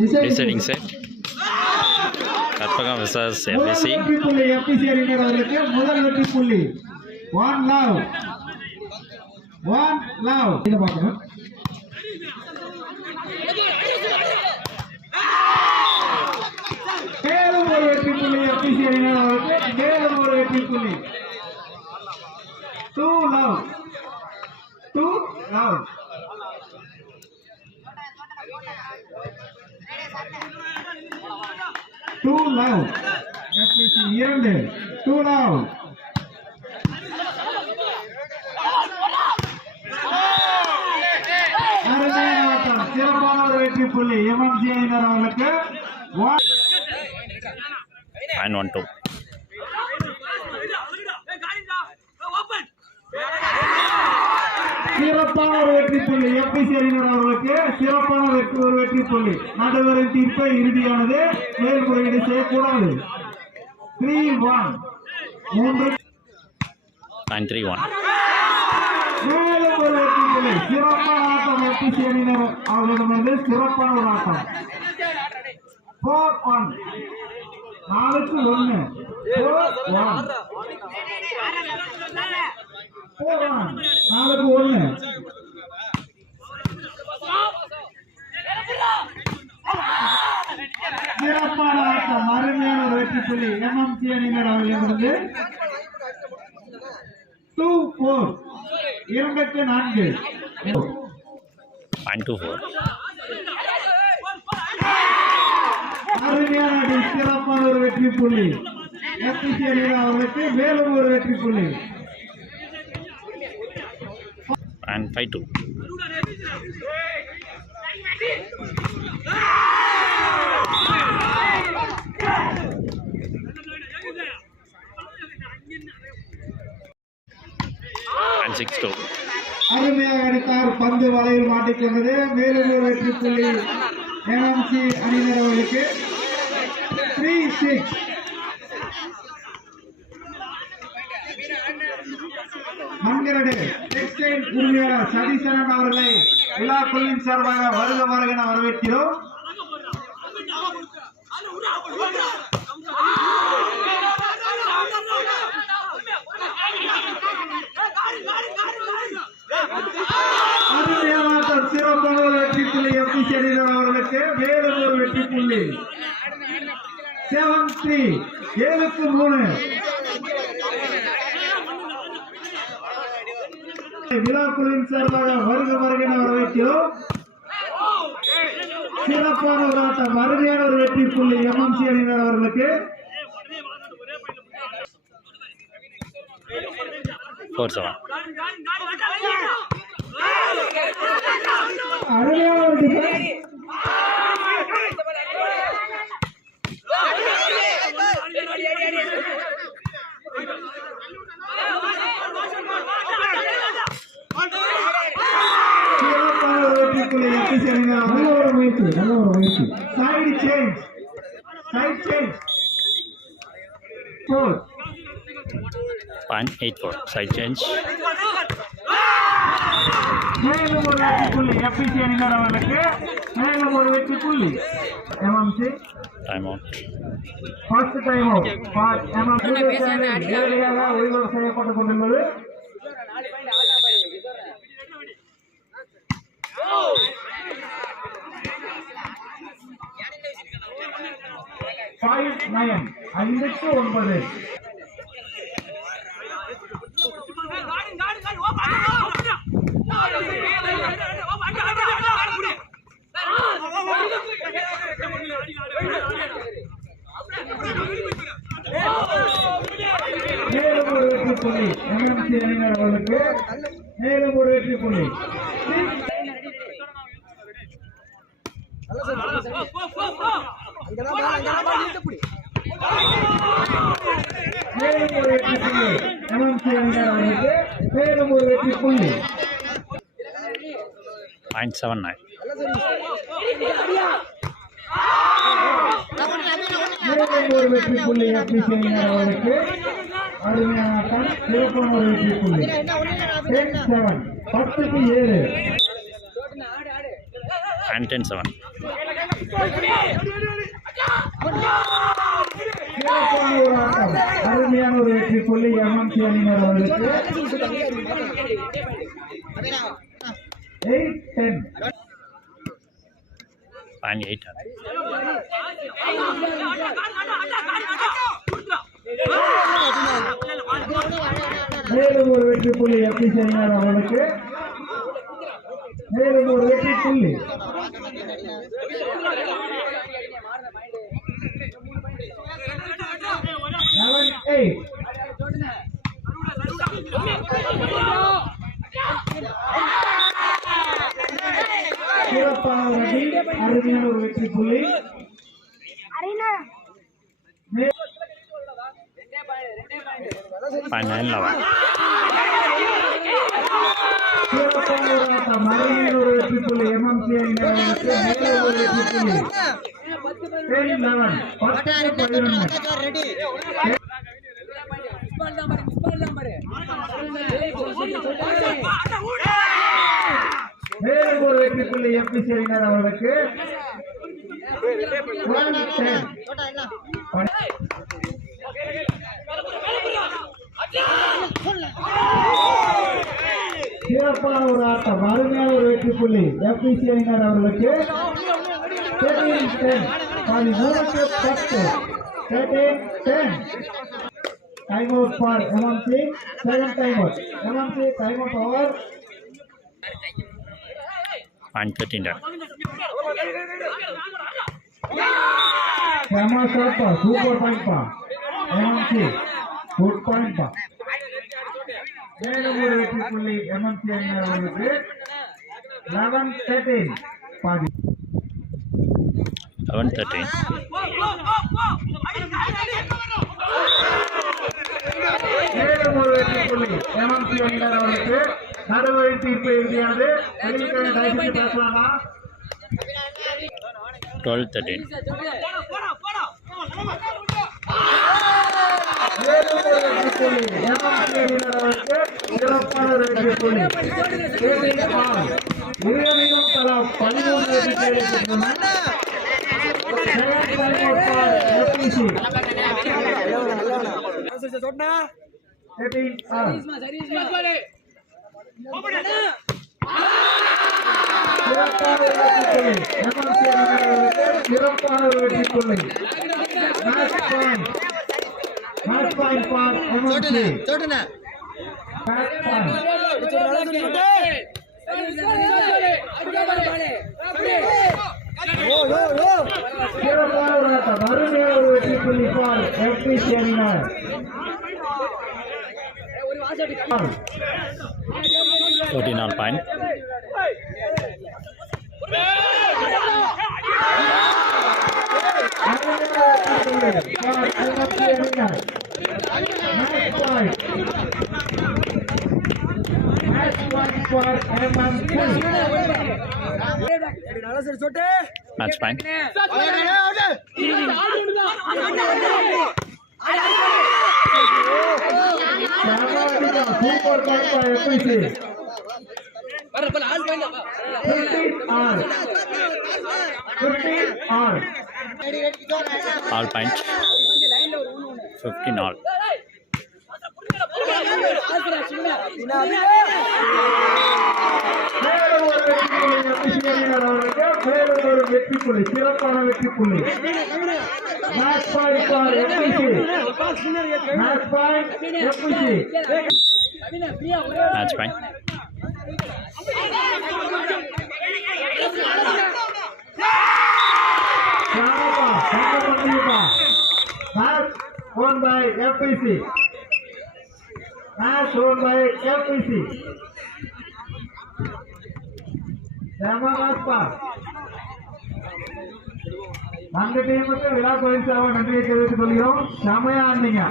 Deciding set. Karpagam versus FBC. One love. Two love. Two love. And 1-2. சிறப்பான ஒரு வெற்றி புள்ளி எஃப்சி அணியினர் அவர்களுக்கு சிறப்பான ஒரு வெற்றி புள்ளி. நடுவரின் தீர்ப்பை இறுதியானது, மேல்முறையீடு செய்யக்கூடாது. 3-1 9-3-1. மேலும் ஒரு வெற்றி புள்ளி. சிறப்பான ஆட்டம் எஃப்சி அணியினர் அவர்களிடமிருந்து சிறப்பான ஒரு ஆட்டம். 4-1 4-1 சிறப்பான ஆட்டம், அருமையான ஒரு வெற்றி புள்ளி எம்எம்சி அணியினர் அவர்களிடமிருந்து. 2-4 2-4 1-4. அருமையான அடி, சிறப்பான ஒரு வெற்றி புள்ளி எஃப்சி அணியினர் அவர்களுக்கு. மேலும் ஒரு வெற்றி புள்ளி. And 5-2. And 6-2. அருமையாக அடித்தார், பந்து வலையில் மாட்டிக்கொண்டது. மேலும் ஒரு வெற்றி புள்ளி எம்எம்சி அணியினர் அவர்களுக்கு. 3-6. மண்கரடு டெக்ஸ்டைல் உரிமையாளர் சதீசன் அவர்களை விழாக்குழுவின் சார்பாக வருக என வரவேற்கிறோம். அருமையான சிறப்பான வெற்றி புள்ளி எஃப்சி அணியினர் அவர்களுக்கு. மேலும் ஒரு வெற்றி புள்ளி. 7-3 7-3 விழாக்குழுவின் சார்பாக வருக என வரவேற்கிறோம். சிறப்பான ஒரு ஆட்டம், அருமையான ஒரு வெற்றி புள்ளி எம்எம்சி அணியினர் அவர்களுக்கு. 4-7. அருமையான ஒரு டிஃபென்ஸ். நல்ல ஒரு முயற்சி. Side change 0.84. Side change. மேலும் ஒரு வெற்றி புள்ளி எஃப்சி அணியினர் அவர்களுக்கு. மேலும் ஒரு வெற்றி புள்ளி MMC. Time out. First time out நேரடியாக ஒளிபரப்பு செய்யப்பட்டுக் கொண்டுள்ளது. Five 9 5-9. மேலும் ஒரு வெற்றி புள்ளி எம்எம்சி அணியினர் அவர்களுக்கு. மேலும் ஒரு வெற்றி புள்ளி. மேலும் ஒரு வெற்றி புள்ளி எம்எம்சி அணியினர் அவர்களுக்கு. மேலும் ஒரு வெற்றி புள்ளி. 0.79. மேலும் ஒரு வெற்றி புள்ளி எஃப்சி அணியினர் அவர்களுக்கு. அருமையான ஆட்டம், சிறப்பான ஒரு வெற்றி புள்ளி. 10-7 10-7 and 10-7. சிறப்பான ஒரு ஆட்டம், அருமையான ஒரு வெற்றி புள்ளி எம்எம்சி அணியினர் அவர்களுக்கு. 8-10. பாயிண்ட் 8 மேலும் ஒரு வெற்றி புள்ளி எம்பிசி அணியினர் அவர்களுக்கு. மேலும் ஒரு வெற்றி புள்ளி. சிறப்பான ஒரு அடி, அருமையான ஒரு வெற்றி புள்ளி. பாயிண்ட் 9 11 சிறப்பான ஒரு ஆட்டம், அருமையான ஒரு வெற்றி புள்ளி எம்எம்சி அணியினருக்கு. மேலும் ஒரு வெற்றி புள்ளி. 10-11 10-11. மேலும் ஒரு வெற்றி புள்ளி எம்பிசி அணியினர் அவர்களுக்கு. 1-10. சிறப்பான ஒரு ஆட்டம், அருமையான ஒரு வெற்றி புள்ளி எம்பிசி அணியினர் அவர்களுக்கு. 13-10. 13-10. Time out for MMC. Second time out. MMC time out over. Point 13 Sama siapa? Super point pa. MMC. Good point pa. மேலும் ஒரு வெற்றி புள்ளி எம்எம்சி அணியினர் அவர்களுக்கு. 11-13. பாதி 11-13 மேலும் ஒரு வெற்றி புள்ளி எம்எம்சி அணியினர் அவர்களுக்கு. நடுவரை தீர்ப்பு இறுதியானது. வெளியிட்ட தயவுசெய்து பேசலாமா? 12-13 மேலும் ஒரு வெற்றி புள்ளி எம்எம்சி அணியினர் அவர்களுக்கு. சிறப்பான ஒரு வெற்றி புள்ளி. இருவரையும் தலா 13 வெற்றி பெற்றுள்ளன. சிறப்பான ஒரு வெற்றி புள்ளி. Match point for MMC. Match point. சிறப்பான ஒரு ஆட்டம், அருமையான ஒரு வெற்றி புள்ளி for FPC அணியினர். 14 point match point super point FPC. 15 all point 15 all மேலும் ஒரு வெற்றி புள்ளி, சிறப்பான வெற்றி புள்ளி. Match point for FPC. Match point FPC. match point Match won by FPC. Match won by FPC. அந்த டீமுக்கு விழா கோயில் சார்பாக நன்றியை தெரிவித்துக் கொள்கிறோம். செமையா ஆனீங்க.